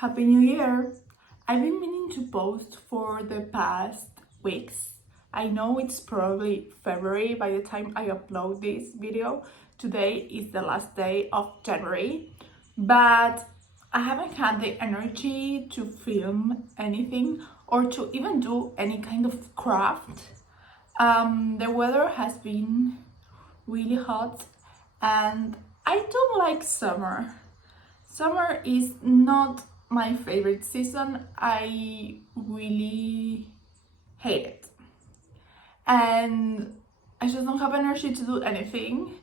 Happy New Year! I've been meaning to post for the past weeks. I know it's probably February by the time I upload this video. Today is the last day of January, but I haven't had the energy to film anything or to even do any kind of craft. The weather has been really hot and I don't like summer. Summer is not my favorite season. I really hate it. And I just don't have energy to do anything.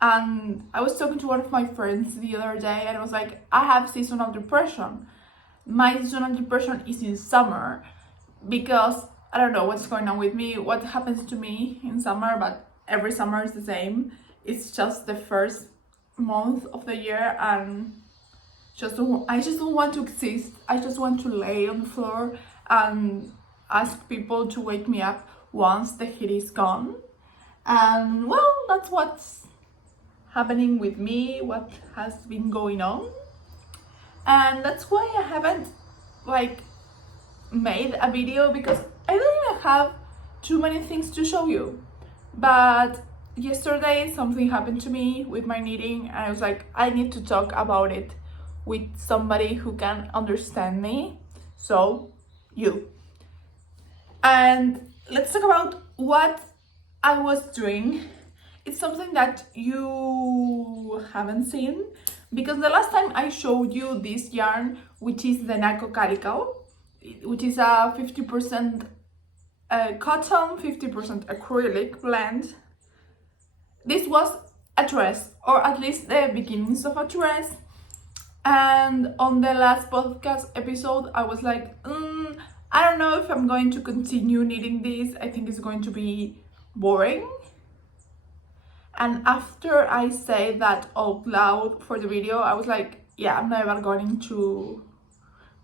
And I was talking to one of my friends the other day and I was like, I have seasonal depression. My seasonal depression is in summer because I don't know what's going on with me, what happens to me in summer, but every summer is the same. It's just the first month of the year and I just don't want to exist. I just want to lay on the floor and ask people to wake me up once the heat is gone. And well, that's what's happening with me, what has been going on. And that's why I haven't made a video, because I don't even have too many things to show you. But yesterday something happened to me with my knitting and I was like, I need to talk about it with somebody who can understand me, so you. And let's talk about what I was doing. It's something that you haven't seen, because the last time I showed you this yarn, which is the Nako Calico, which is a 50% cotton, 50% acrylic blend. This was a dress, or at least the beginnings of a dress. And on the last podcast episode, I was like, I don't know if I'm going to continue knitting this. I think it's going to be boring. And after I say that out loud for the video, I was like, yeah, I'm never going to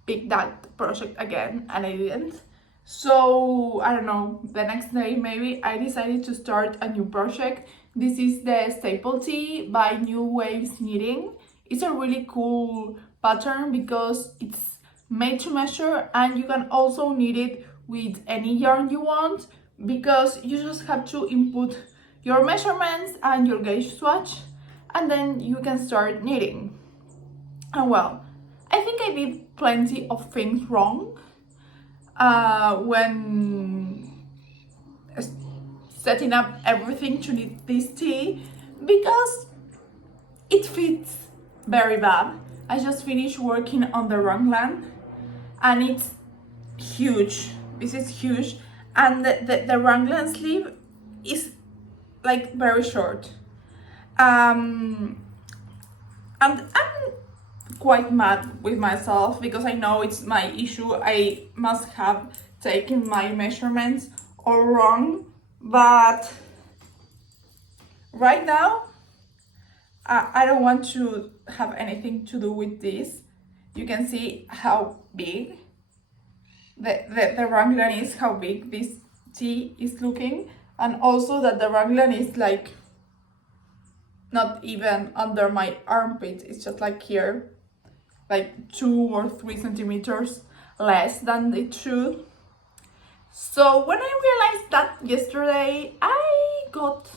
pick that project again, and I didn't. So I don't know, the next day maybe I decided to start a new project. This is the Staple Tee by New Waves Knitting. It's a really cool pattern because it's made to measure, and you can also knit it with any yarn you want, because you just have to input your measurements and your gauge swatch, and then you can start knitting. And well, I think I did plenty of things wrong when setting up everything to knit this tee, because it fits very bad. I just finished working on the raglan and it's huge. This is huge, and the raglan sleeve is like very short. And I'm quite mad with myself because I know it's my issue. I must have taken my measurements all wrong, but right now I don't want to have anything to do with this. You can see how big the raglan is, how big this tee is looking, and also that the raglan is like not even under my armpit. It's just like here, like 2 or 3 centimeters less than it should. So when I realized that yesterday, I got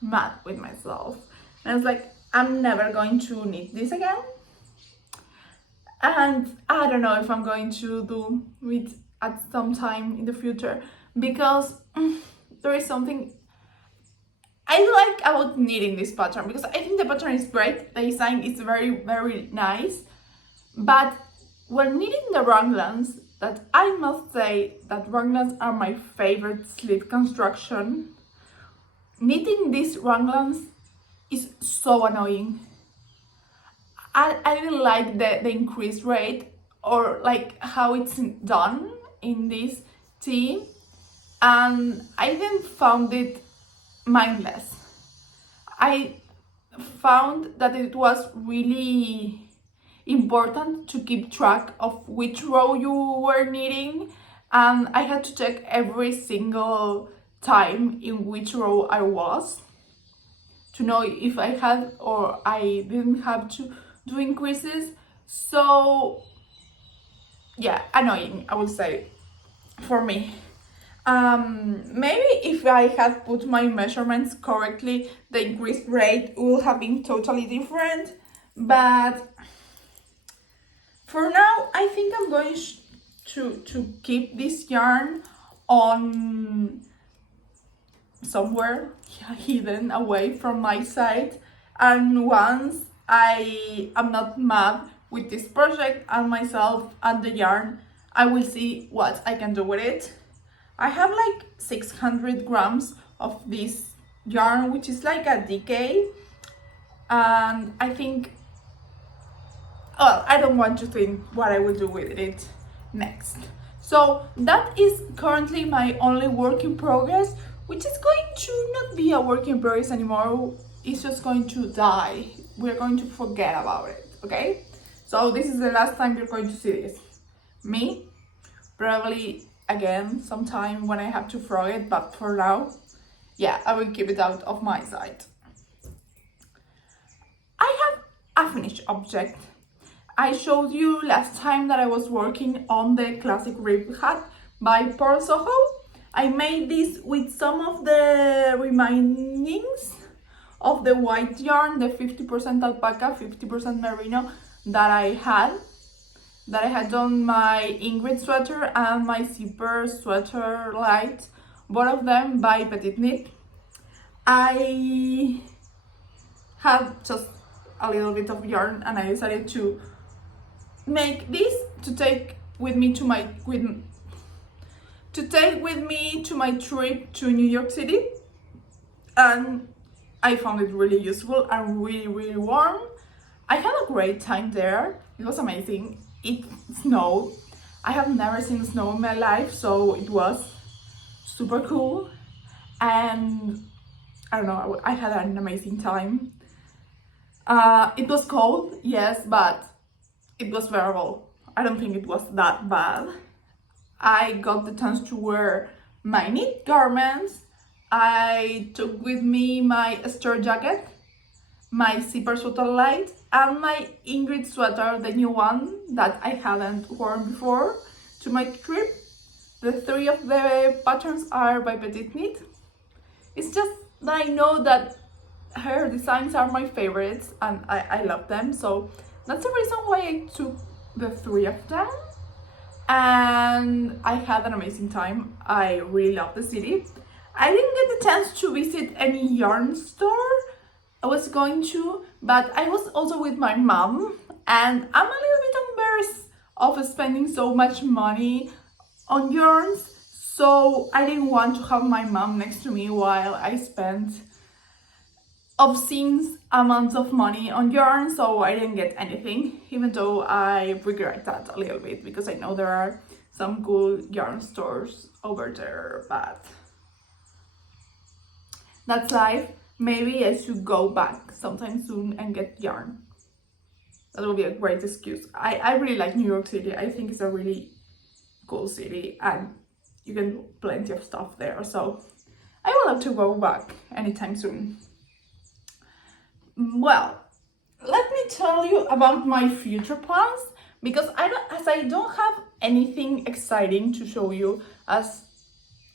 mad with myself and I was like, I'm never going to knit this again. And I don't know if I'm going to do it at some time in the future, because there is something I like about knitting this pattern, because I think the pattern is great, the design is very, very nice. But when knitting the raglans, that I must say that raglans are my favorite sleeve construction, knitting these raglans is so annoying. I didn't like the increased rate, or like how it's done in this tee, and I then found it mindless. I found that it was really important to keep track of which row you were knitting, and I had to check every single time in which row I was to know if I had or I didn't have to do increases. So yeah, annoying, I would say, for me. Maybe if I had put my measurements correctly, the increase rate would have been totally different. But for now, I think I'm going to keep this yarn on somewhere hidden away from my side. And once I am not mad with this project and myself and the yarn, I will see what I can do with it. I have like 600 grams of this yarn, which is like a decay, and I think, well, I don't want to think what I will do with it next. So that is currently my only work in progress, which is going to not be a work in progress anymore. It's just going to die. We're going to forget about it, okay? So this is the last time you're going to see this. Me, probably again sometime when I have to throw it, but for now, yeah, I will keep it out of my sight. I have a finished object. I showed you last time that I was working on the classic rib hat by Pearl Soho. I made this with some of the remainings of the white yarn, the 50% alpaca, 50% merino that I had done my Ingrid sweater and my zipper sweater light, both of them by Petit Knit. I had just a little bit of yarn and I decided to make this to take with me to my trip to New York City, and I found it really useful and really warm. I had a great time there. It was amazing. It snowed. I have never seen snow in my life, so it was super cool, and I don't know, I had an amazing time. It was cold, yes, but it was bearable. I don't think it was that bad. I got the chance to wear my knit garments. I took with me my stir jacket, my zipper sweater light, and my Ingrid sweater, the new one that I hadn't worn before, to my trip. The three of the patterns are by Petit Knit. It's just that I know that her designs are my favorites and I love them, so that's the reason why I took the three of them. And I had an amazing time. I really love the city. I didn't get the chance to visit any yarn store. I was going to, but I was also with my mom, and I'm a little bit embarrassed of spending so much money on yarns, so I didn't want to have my mom next to me while I spent obscene amounts of money on yarn, so I didn't get anything, even though I regret that a little bit because I know there are some cool yarn stores over there, but that's life. Maybe I should go back sometime soon and get yarn. That will be a great excuse. I really like New York City. I think it's a really cool city and you can do plenty of stuff there, so I would love to go back anytime soon. Well, let me tell you about my future plans, because I don't have anything exciting to show you as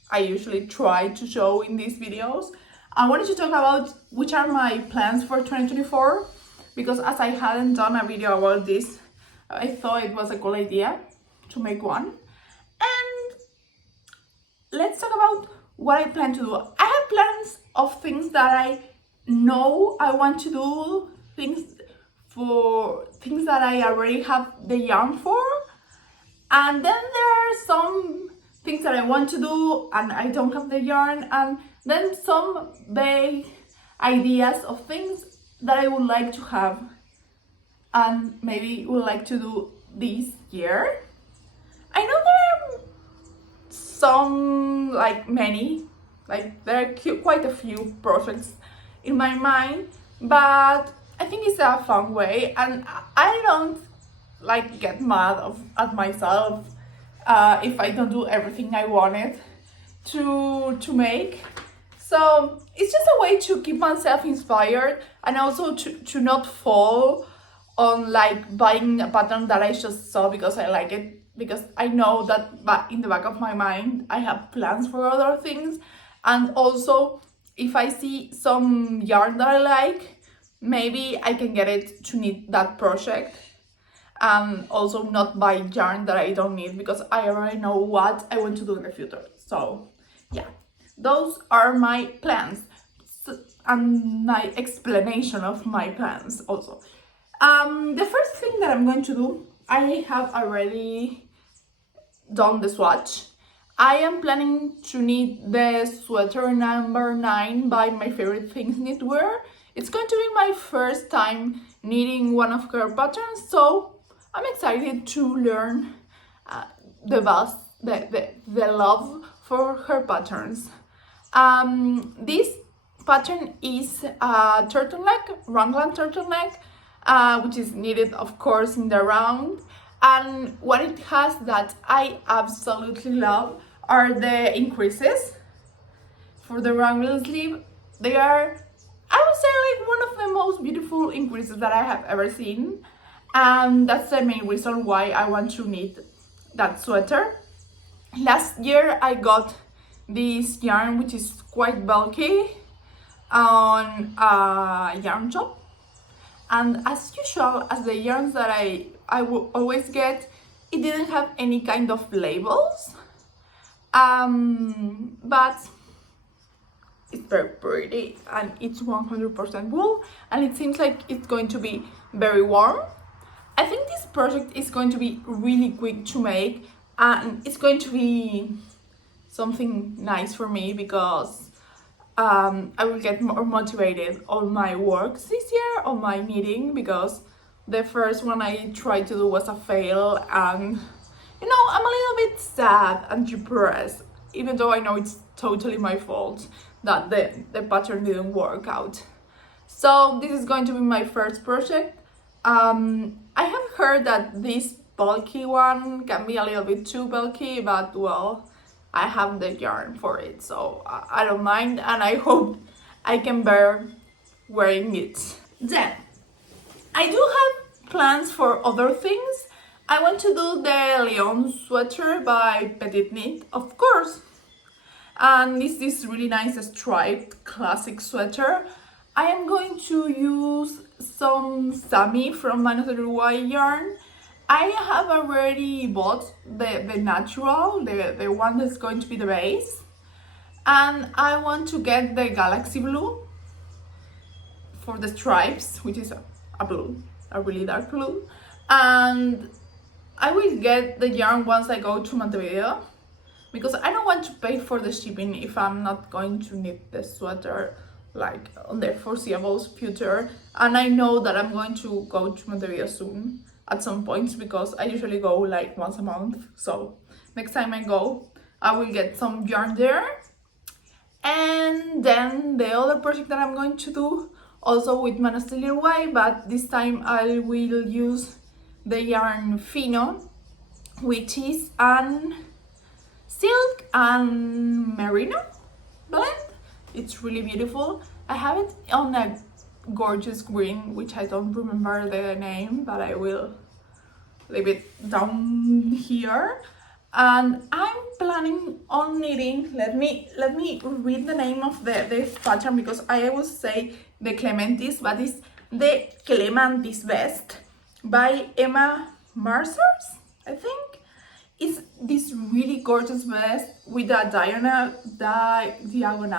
I usually try to show in these videos. I wanted to talk about which are my plans for 2024, because as I hadn't done a video about this, I thought it was a cool idea to make one. And let's talk about what I plan to do. I have plans of things that I know I want to do, things that I already have the yarn for, and then there are some things that I want to do and I don't have the yarn, and then some vague ideas of things that I would like to have and maybe would like to do this year. I know there are some, there are quite a few projects in my mind, but I think it's a fun way, and I don't get mad at myself if I don't do everything I wanted to make. So it's just a way to keep myself inspired, and also to not fall on buying a pattern that I just saw because I like it because I know that in the back of my mind I have plans for other things. And also if I see some yarn that I like, maybe I can get it to knit that project, and also not buy yarn that I don't need, because I already know what I want to do in the future. So yeah, those are my plans and my explanation of my plans also. The first thing that I'm going to do, I have already done the swatch. I am planning to knit the sweater number 9 by My Favorite Things Knitwear. It's going to be my first time knitting one of her patterns, so I'm excited to learn the love for her patterns. This pattern is a turtleneck, raglan turtleneck, which is knitted, of course, in the round. And what it has that I absolutely love are the increases for the raglan sleeve. They are, I would say, like one of the most beautiful increases that I have ever seen. And that's the main reason why I want to knit that sweater. Last year I got this yarn, which is quite bulky, on a yarn shop, and as usual, as the yarns that I will always get, it didn't have any kind of labels, but it's very pretty, and it's 100% wool, and it seems like it's going to be very warm. I think this project is going to be really quick to make, and it's going to be something nice for me, because I will get more motivated on my works this year, on my knitting, because the first one I tried to do was a fail, and you know, I'm a little bit sad and depressed, even though I know it's totally my fault that the pattern didn't work out. So this is going to be my first project. I have heard that this bulky one can be a little bit too bulky, but well, I have the yarn for it, so I don't mind, and I hope I can bear wearing it. Then, I do have plans for other things. I want to do the Leon sweater by Petit Knit, of course. And this really nice striped classic sweater. I am going to use some Sami from Manos Uruguay yarn. I have already bought the natural, the one that's going to be the base, and I want to get the galaxy blue for the stripes, which is a blue, a really dark blue, and I will get the yarn once I go to Montevideo, because I don't want to pay for the shipping if I'm not going to knit the sweater like on the foreseeable future, and I know that I'm going to go to Montevideo soon at some points, because I usually go like once a month. So next time I go, I will get some yarn there. And then the other project that I'm going to do, also with Manos Uruguay, but this time I will use the yarn Fino, which is an silk and merino blend. It's really beautiful. I have it on a gorgeous green, which I don't remember the name, but I will leave it down here. And I'm planning on knitting, let me read the name of the pattern, because I always say the Clementis, but it's the Clementis vest by Emma Marsers, I think. It's this really gorgeous vest with a diagonal, I don't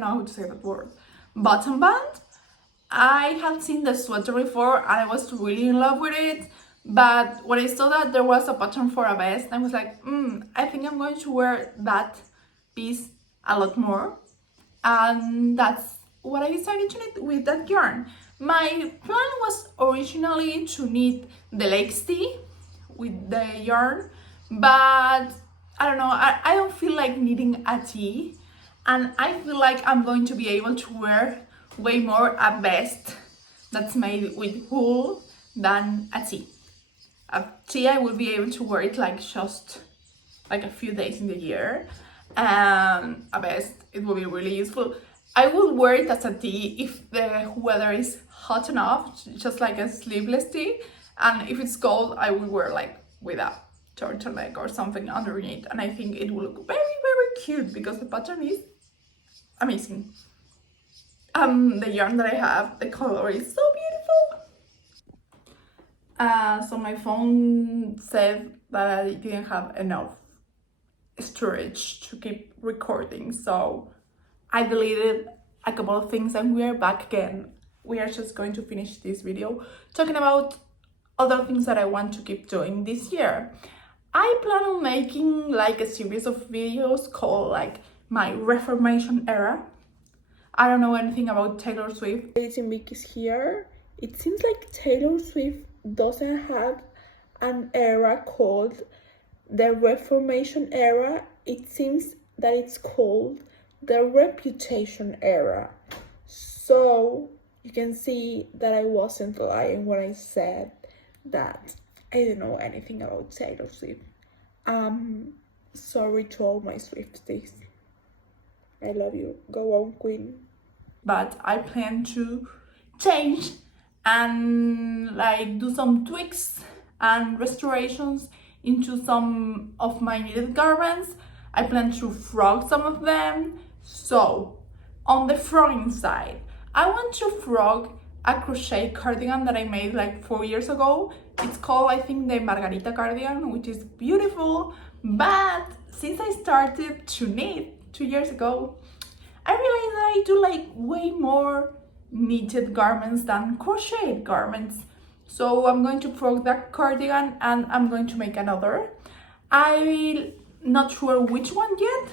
know how to say that word, bottom band. I had seen the sweater before and I was really in love with it, but when I saw that there was a pattern for a vest, I was like, I think I'm going to wear that piece a lot more, and that's what I decided to knit with that yarn. My plan was originally to knit the Lakes tee with the yarn, but I don't know, I don't feel like knitting a tee, and I feel like I'm going to be able to wear way more a vest that's made with wool than a tee. A tee I will be able to wear it like just like a few days in the year, and a vest, it will be really useful. I will wear it as a tee if the weather is hot enough, just like a sleeveless tee, And if it's cold, I will wear like with a turtleneck or something underneath, and I think it will look very, very cute because the pattern is amazing. The yarn that I have, the color is so beautiful. So my phone said that I didn't have enough storage to keep recording, so I deleted a couple of things and we are back again. We are just going to finish this video talking about other things that I want to keep doing this year. I plan on making like a series of videos called like my Reformation era. I don't know anything about Taylor Swift. Dating Vic is here. It seems like Taylor Swift doesn't have an era called the Reformation era. It seems that it's called the Reputation era. So you can see that I wasn't lying when I said that I don't know anything about Taylor Swift. Sorry to all my Swifties. I love you. Go on, Queen. But I plan to change and like do some tweaks and restorations into some of my knitted garments. I plan to frog some of them. So on the frogging side, I want to frog a crochet cardigan that I made like 4 years ago. It's called, I think, the Margarita cardigan, which is beautiful. But since I started to knit 2 years ago, I realized that I do like way more knitted garments than crocheted garments. So I'm going to frog that cardigan and I'm going to make another. I'm not sure which one yet,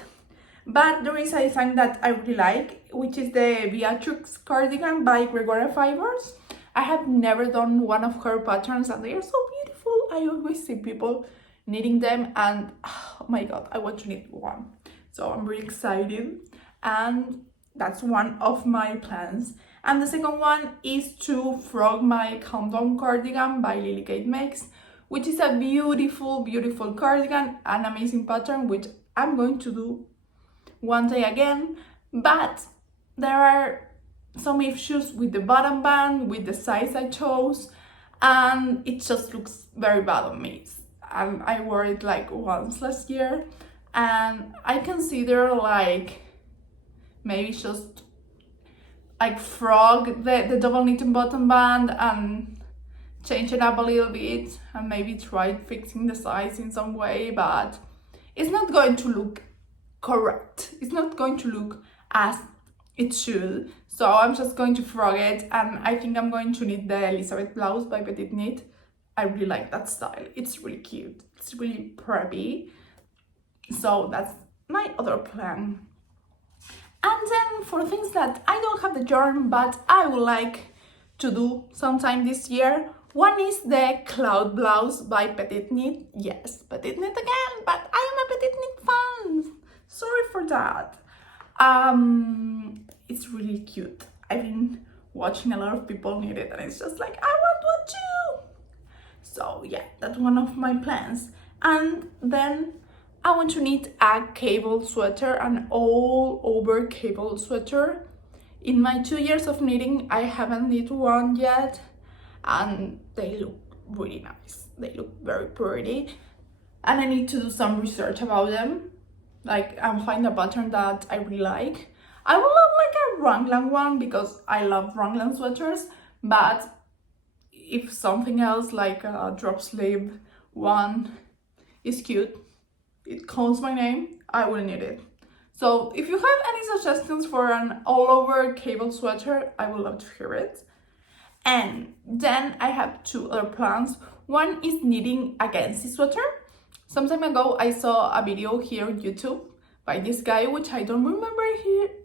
but there is a design that I really like, which is the Beatrix cardigan by Gregoria Fibers. I have never done one of her patterns and they are so beautiful. I always see people knitting them and oh my god, I want to knit one. So I'm really excited and that's one of my plans. And the second one is to frog my Countdown cardigan by Lily Kate Makes, which is a beautiful, beautiful cardigan, an amazing pattern, which I'm going to do one day again. But there are some issues with the bottom band, with the size I chose, and it just looks very bad on me. And I wore it like once last year, and I consider like maybe just like frog the double knitting bottom band and change it up a little bit and maybe try fixing the size in some way, but it's not going to look correct. It's not going to look as it should. So I'm just going to frog it, and I think I'm going to knit the Elizabeth blouse by Petit Knit. I really like that style. It's really cute. It's really preppy. So that's my other plan. And then for things that I don't have the yarn but I would like to do sometime this year, one is the Cloud blouse by Petit Knit. Yes, Petit Knit again, but I am a Petit Knit fan. Sorry for that. It's really cute. I've been watching a lot of people knit it and it's just like, I want one too. So yeah, that's one of my plans. And then I want to knit a cable sweater, an all over cable sweater. In my 2 years of knitting, I haven't knit one yet, and they look really nice. They look very pretty, and I need to do some research about them, like find a pattern that I really like. I would love like a raglan one because I love raglan sweaters, but if something else like a drop sleeve one is cute, it calls my name, I will knit it. So if you have any suggestions for an all-over cable sweater, I would love to hear it. And then I have two other plans. One is knitting a Gansi sweater. Some time ago I saw a video here on YouTube by this guy, which I don't remember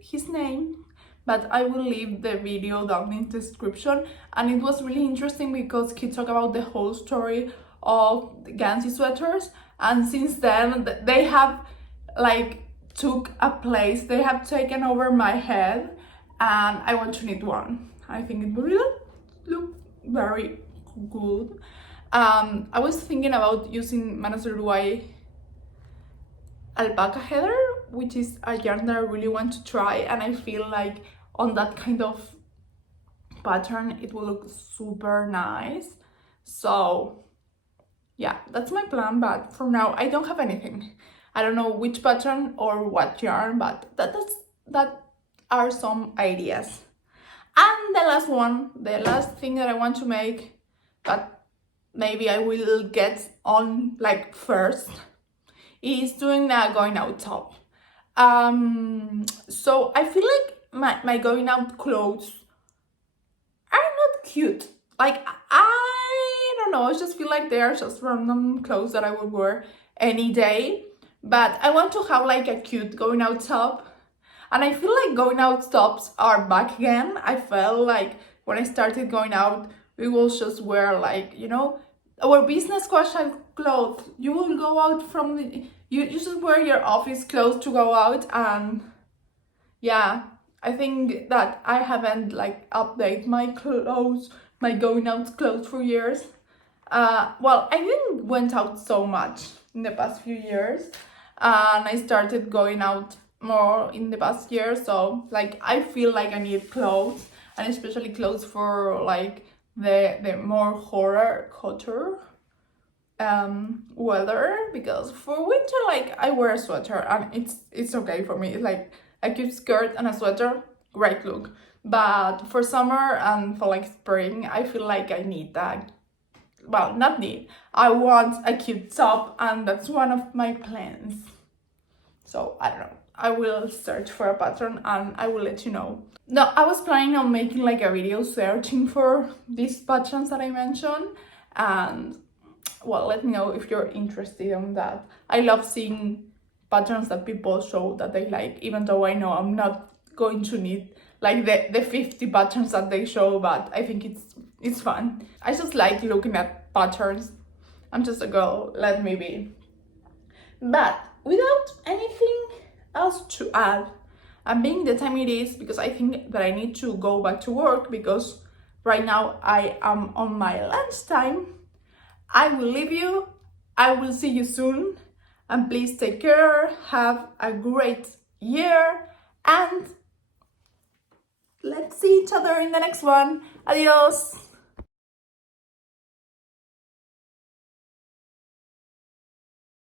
his name, but I will leave the video down in the description. And it was really interesting because he talked about the whole story of the Gansi sweaters, and since then they have like took a place, they have taken over my head, and I want to knit one. I think it will look very good. I was thinking about using Manos Uruguay alpaca heather, which is a yarn that I really want to try, and I feel like on that kind of pattern it will look super nice. So yeah, that's my plan, but for now I don't have anything. I don't know which pattern or what yarn, but that are some ideas. And the last one, the last thing that I want to make, that maybe I will get on like first, is doing a going out top. So I feel like my going out clothes are not cute. Like, I don't know, I just feel like they are just random clothes that I would wear any day. But I want to have like a cute going out top. And I feel like going out tops are back again. I felt like when I started going out, we will just wear like, you know, our business casual clothes. You will go out from the, you just wear your office clothes to go out. And yeah, I think that I haven't like updated my clothes, my going out clothes for years. Well, I didn't went out so much in the past few years, and I started going out more in the past year. So like I feel like I need clothes, and especially clothes for like the more hotter weather, because for winter like I wear a sweater and it's okay for me. Like a cute skirt and a sweater, great look. But for summer and for like spring, I feel like I need that. Well, not need. I want a cute top, and that's one of my plans. So I don't know. I will search for a pattern and I will let you know. No, I was planning on making like a video searching for these patterns that I mentioned, and well, let me know if you're interested in that. I love seeing patterns that people show that they like, even though I know I'm not going to need like the 50 patterns that they show, but I think it's fun. I just like looking at patterns. I'm just a girl, let me be. But without anything else to add, and being the time it is, because I think that I need to go back to work, because right now I am on my lunchtime, I will leave you. I will see you soon, and please take care, have a great year, and let's see each other in the next one. Adios.